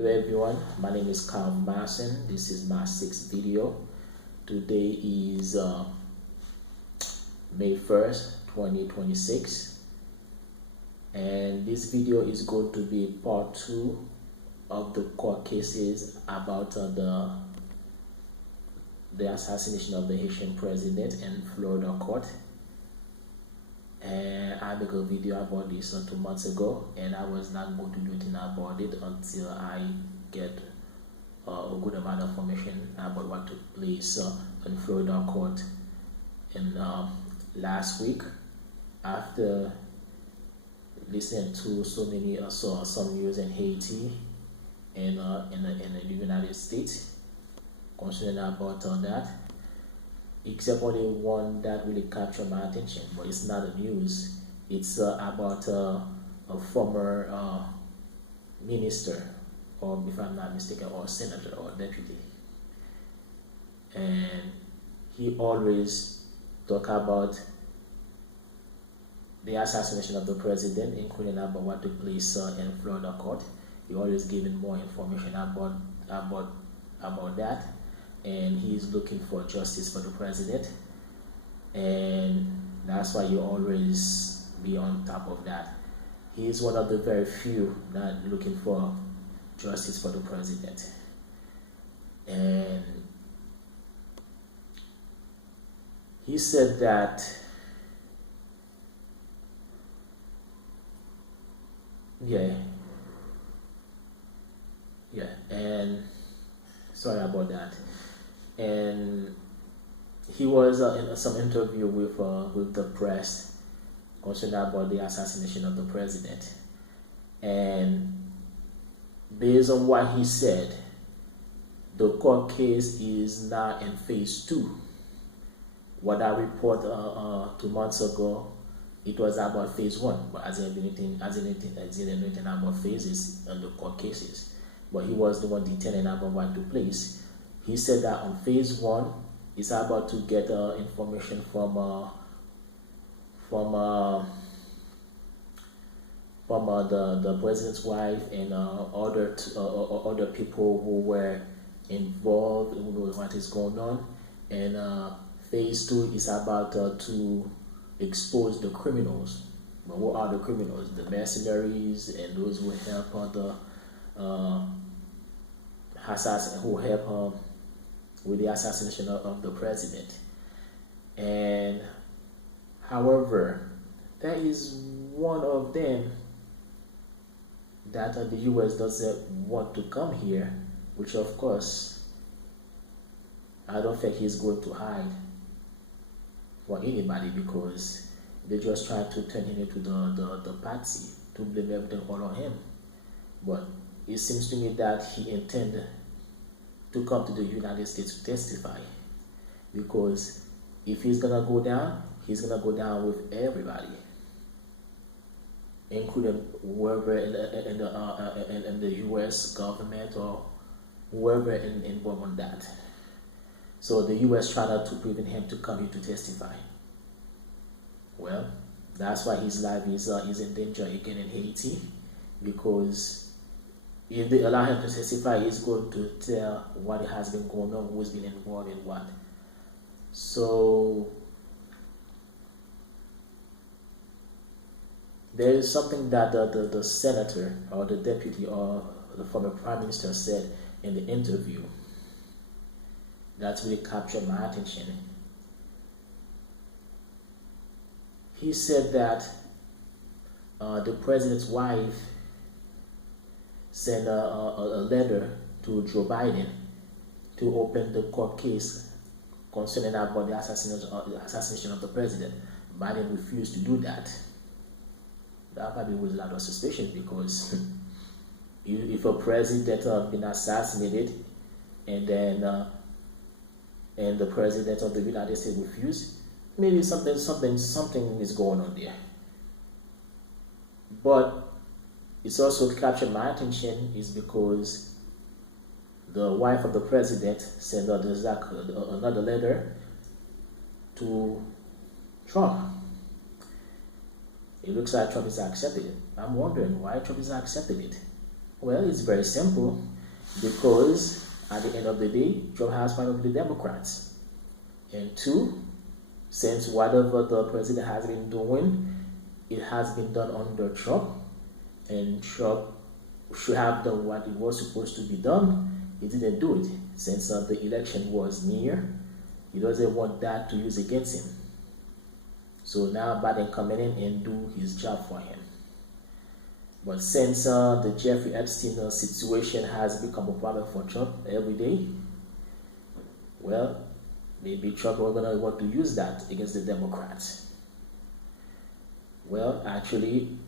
Hello everyone, my name is Carl Marson. This is my 6th video. Today is May 1st, 2026, and this video is going to be part 2 of the court cases about the assassination of the Haitian president in Florida court. And I made a video about this 2 months ago, and I was not going to do anything about it until I get a good amount of information about what took place in Florida court. And last week, after listening to some news in Haiti and in the United States concerning about that, except only one that really captured my attention, but it's not a news. It's about a former minister, or if I'm not mistaken, or senator or deputy, and he always talk about the assassination of the president, including about what took place in Florida court. He always giving more information about that. And he's looking for justice for the president, and that's why you always be on top of that. He is one of the very few that looking for justice for the president. And he said that and sorry about that. And he was in some interview with the press concerning about the assassination of the president. And based on what he said, the court case is now in phase 2. What I report 2 months ago, it was about phase 1, but as in anything about phases and the court cases. But he was the one detailing about what took place. He said that on phase 1, he's about to get information from the president's wife and other people who were involved in what is going on. And phase 2 is about to expose the criminals. But what are the criminals? The mercenaries and those who help with the assassination of the president. And however, there is one of them that the US doesn't want to come here, which of course I don't think he's going to hide for anybody, because they just try to turn him into the patsy, to blame everything all on him. But it seems to me that he intended to come to the United States to testify, because if he's gonna go down, he's gonna go down with everybody, including whoever in the U.S. government or whoever involved on that. So the U.S. tried to prevent him to come here to testify. Well, that's why his life is in danger again in Haiti, because if they allow him to testify, he's going to tell what has been going on, who's been involved in what. So there is something that the senator or the deputy or the former prime minister said in the interview that's really captured my attention. He said that the president's wife sent a letter to Joe Biden to open the court case concerning about the assassination of the president. Biden refused to do that. That probably was a lot of suspicion, because if a president been assassinated and then and the president of the United States refused, maybe something is going on there. But it's also captured my attention is because the wife of the president sent another letter to Trump. It looks like Trump is accepting it. I'm wondering why Trump is accepting it. Well, it's very simple because at the end of the day, Trump has fought with the Democrats. And two, since whatever the president has been doing, it has been done under Trump, and Trump should have done what it was supposed to be done. He didn't do it. Since the election was near, he doesn't want that to use against him. So now Biden coming in and do his job for him. But since the Jeffrey Epstein situation has become a problem for Trump every day, well, maybe Trump is going to want to use that against the Democrats. Well, actually,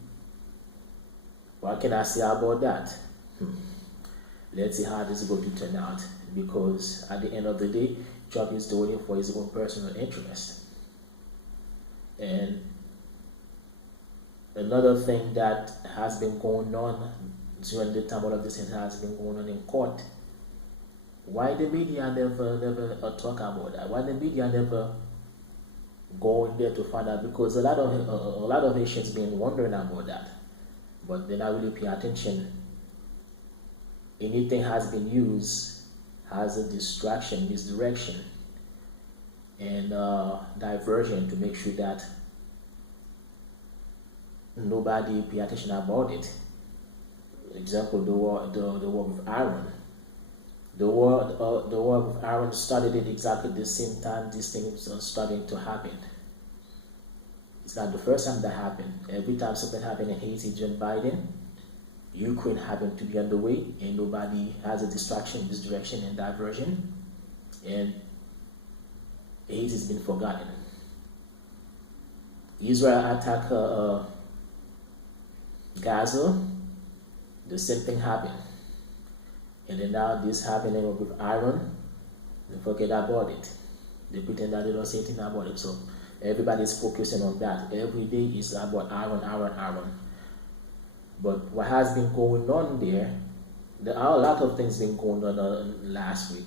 what can I say about that? Let's see how this is going to turn out, because at the end of the day, Trump is doing it for his own personal interest. And another thing that has been going on during the time all of this has been going on in court, why the media never talk about that? Why the media never go in there to find out? Because a lot of Haitians been wondering about that, but they're not really paying attention. Anything has been used as a distraction, misdirection, and diversion to make sure that nobody pay attention about it. For example, the war with Iran. The war with Iran started at exactly the same time these things are starting to happen. It's not the first time that happened. Every time something happened in Haiti during Biden, Ukraine happened to be on the way, and nobody has a distraction, misdirection, and diversion, and Haiti's been forgotten. Israel attacked Gaza, the same thing happened. And then now this happening with Iran, they forget about it. They pretend that they don't say anything about it. So everybody's focusing on that. Every day is about Iran. But what has been going on there are a lot of things been going on last week,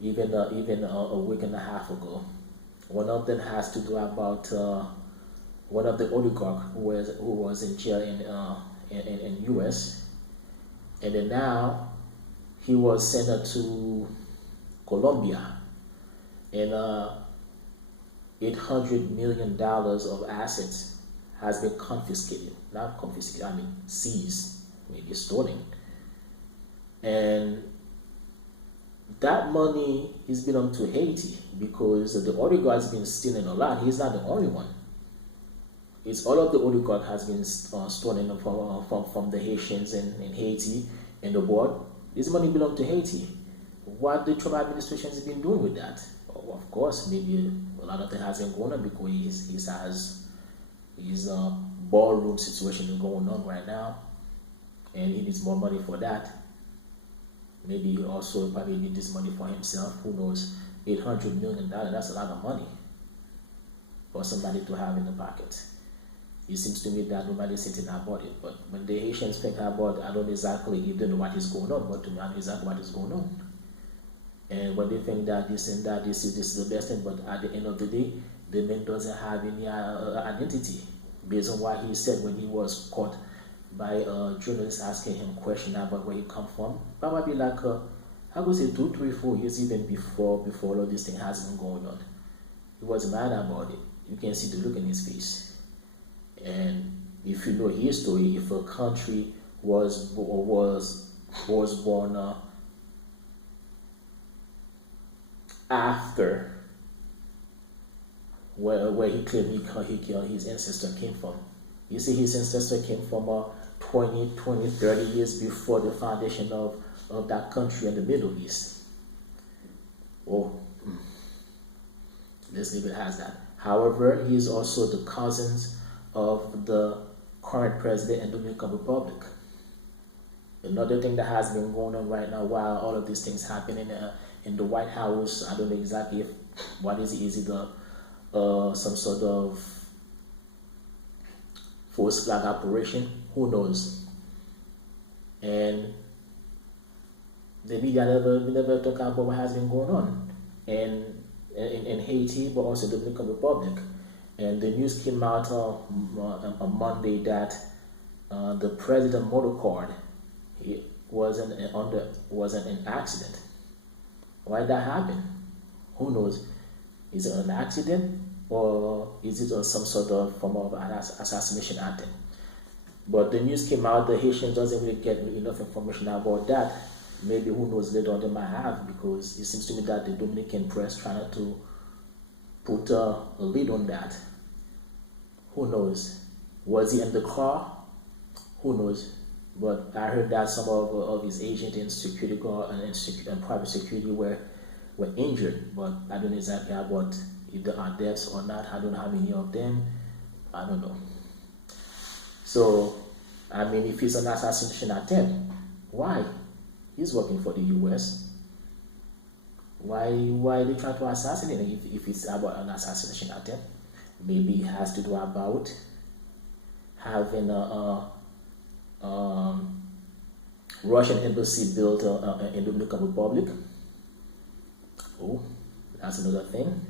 even a week and a half ago. One of them has to do about one of the oligarchs who was in jail in U.S. and then now he was sent to Colombia, and $800 million of assets has been confiscated. Not confiscated, I mean seized, maybe stolen. And that money is belong to Haiti because the oligarch has been stealing a lot. He's not the only one. It's all of the oligarch has been stolen from the Haitians in Haiti and the world. This money belongs to Haiti. What the Trump administration has been doing with that? Well, of course, maybe a lot of things has been going on because his ballroom situation is going on right now, and he needs more money for that. Maybe he also probably need this money for himself. Who knows? $800 million, that's a lot of money for somebody to have in the pocket. It seems to me that nobody's sitting about it. But when the Haitians think about, I don't exactly even know what is going on, but to me, I know exactly what is going on. And when they think that this and that, this is the best thing, but at the end of the day, the man doesn't have any identity based on what he said when he was caught by journalists asking him questions about where he come from. Probably like, I would say 2, 3, 4 years even before all of this thing has been going on. He was mad about it. You can see the look in his face. And if you know his story, if a country was born after where he claimed his ancestor came from. You see, his ancestor came from 20, 30 years before the foundation of that country in the Middle East. Oh, let's leave it as that. However, he is also the cousins of the current president in the Dominican Republic. Another thing that has been going on right now while all of these things happening in the White House, I don't know exactly what is it. Is it some sort of false flag operation? Who knows? And the media never talk about what has been going on in Haiti, but also the Dominican Republic. And the news came out on Monday that the president motor card it wasn't an accident. Why that happened? Who knows? Is it an accident, or is it some sort of form of an assassination attempt? But the news came out, the Haitians doesn't really get enough information about that. Maybe, who knows, later on they might have, because it seems to me that the Dominican press trying to put a lid on that. Who knows? Was he in the car? Who knows? But I heard that some of his agents in security guard and private security were injured. But I don't know exactly about if there are deaths or not. I don't know how many of them. I don't know. So, I mean, if it's an assassination attempt, why? He's working for the U.S. Why are they trying to assassinate him if it's about an assassination attempt? Maybe it has to do about having a Russian embassy built in the Dominican Republic. Oh, that's another thing.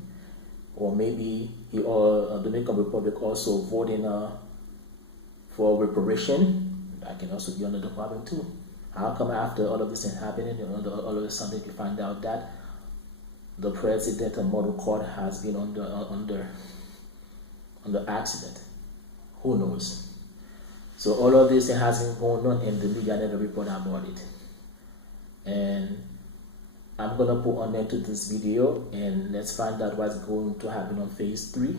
Or maybe the Dominican Republic also voting for reparation. That can also be another problem too. How come after all of this is happening, all of a sudden you find out that the president and model court has been under accident? Who knows? So all of this has been going on, and the media never report about it. And I'm gonna put an end to this video, and let's find out what's going to happen on phase 3.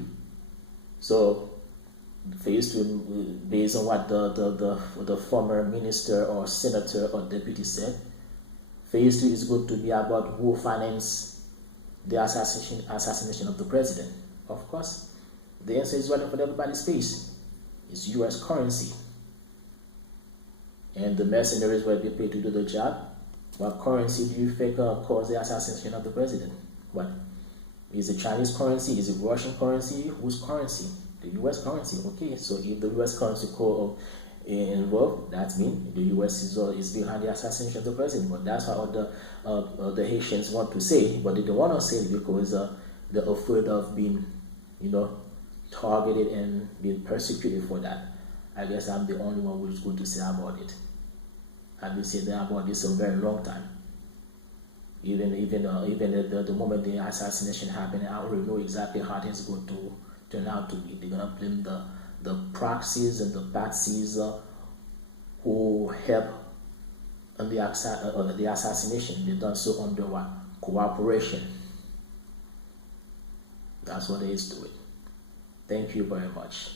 So phase 2, based on what the former minister or senator or deputy said, phase 2 is going to be about who financed the assassination of the president. Of course, the answer is right in front of everybody's face. It's U.S. currency. And the mercenaries were being paid to do the job. What currency do you think caused the assassination of the president? What? Is it Chinese currency? Is it Russian currency? Whose currency? The U.S. currency. Okay, so if the U.S. currency involved, that means the U.S. is behind the assassination of the president. But that's what the Haitians want to say, but they don't want to say it because they're afraid of being, targeted and being persecuted for that. I guess I'm the only one who's going to say about it. I've been saying about this a very long time. Even at the moment the assassination happened, I already know exactly how things going to turn out to be. They're gonna blame the proxies and the patsies who helped in the assassination. They done so under what? Cooperation. That's what there is to it. Thank you very much.